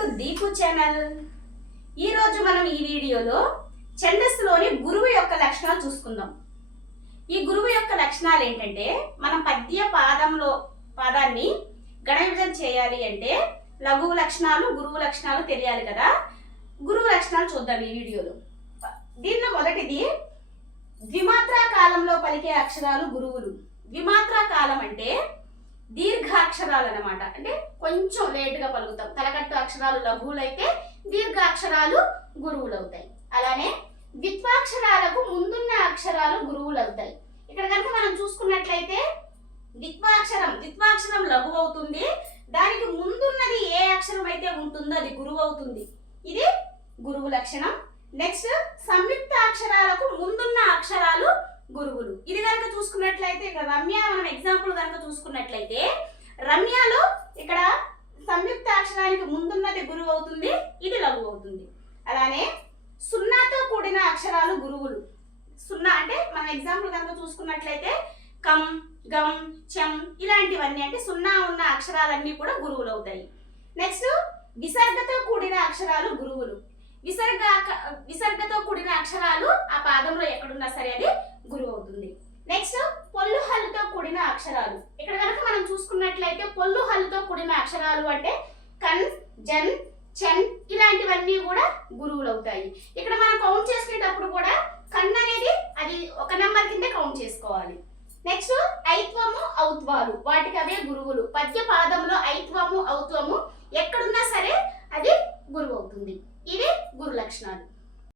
To Deepu channel. ఈరోజు మనం ఈ వీడియోలో ఛందస్సులోని గురువు యొక్క లక్షణాలు చూసుకుందాం. ఈ గురువు యొక్క లక్షణాలు ఏంటంటే, మనం పద్య పాదాన్ని గణ విభజన చేయాలి అంటే లఘువు లక్షణాలు, గురువు లక్షణాలు తెలియాలి కదా. గురువు లక్షణాలు చూద్దాం ఈ వీడియోలో. దీనిలో మొదటిది ద్విమాత్రా కాలంలో పలికే అక్షరాలు గురువులు. ద్విమాత్రా కాలం అంటే దీర్ఘాక్షరాలు అన్నమాట. అంటే కొంచెం లేటుగా పలుకుతాం. తలకట్టు అక్షరాలు లఘువులు అయితే దీర్ఘాక్షరాలు గురువులు అవుతాయి. అలానే ద్విత్వాక్షరాలకు ముందున్న అక్షరాలు గురువులు అవుతాయి. ఇక్కడ కనుక మనం చూసుకున్నట్లయితే ద్విత్వాక్షరం లఘువు అవుతుంది. దానికి ముందున్నది ఏ అక్షరం అయితే ఉంటుందో అది గురువు అవుతుంది. ఇది గురువు లక్షణం. నెక్స్ట్ సంయుక్త అక్షరాలకు ముందున్న అక్షరాలు గురువులు. ఇది కనుక చూసుకున్నట్లయితే ఇక్కడ రమ్య మనం ఎగ్జాంపుల్ కనుక చూసుకున్నట్లయితే రమ్యలో ఇక్కడ సంయుక్త అక్షరానికి ముందున్నది గురువు అవుతుంది, ఇది లఘువు అవుతుంది. అలానే సున్నాతో కూడిన అక్షరాలు గురువులు. సున్నా అంటే మనం ఎగ్జాంపుల్ కనుక చూసుకున్నట్లయితే కం, గం, చం ఇలాంటివన్నీ అంటే సున్నా ఉన్న అక్షరాలన్నీ కూడా గురువులు అవుతాయి. నెక్స్ట్ విసర్గతో కూడిన అక్షరాలు గురువులు. విసర్గతో కూడిన అక్షరాలు ఆ పాదంలో ఎక్కడున్నా సరే అది గురువు అవుతుంది. నెక్స్ట్ పొల్లు హల్లుతో కూడిన అక్షరాలు. ఇక్కడ కనుక మనం చూసుకున్నట్లయితే పొల్లు హల్లుతో కూడిన అక్షరాలు అంటే కన్, జన్, చన్ ఇలాంటివన్నీ కూడా గురువులు అవుతాయి. ఇక్కడ మనం కౌంట్ చేసుకునేటప్పుడు కూడా కన్ అనేది అది ఒక నెంబర్ కింద కౌంట్ చేసుకోవాలి. నెక్స్ట్ ఐత్వము, ఔత్వాలు వాటికి అవే గురువులు. పద్య పాదం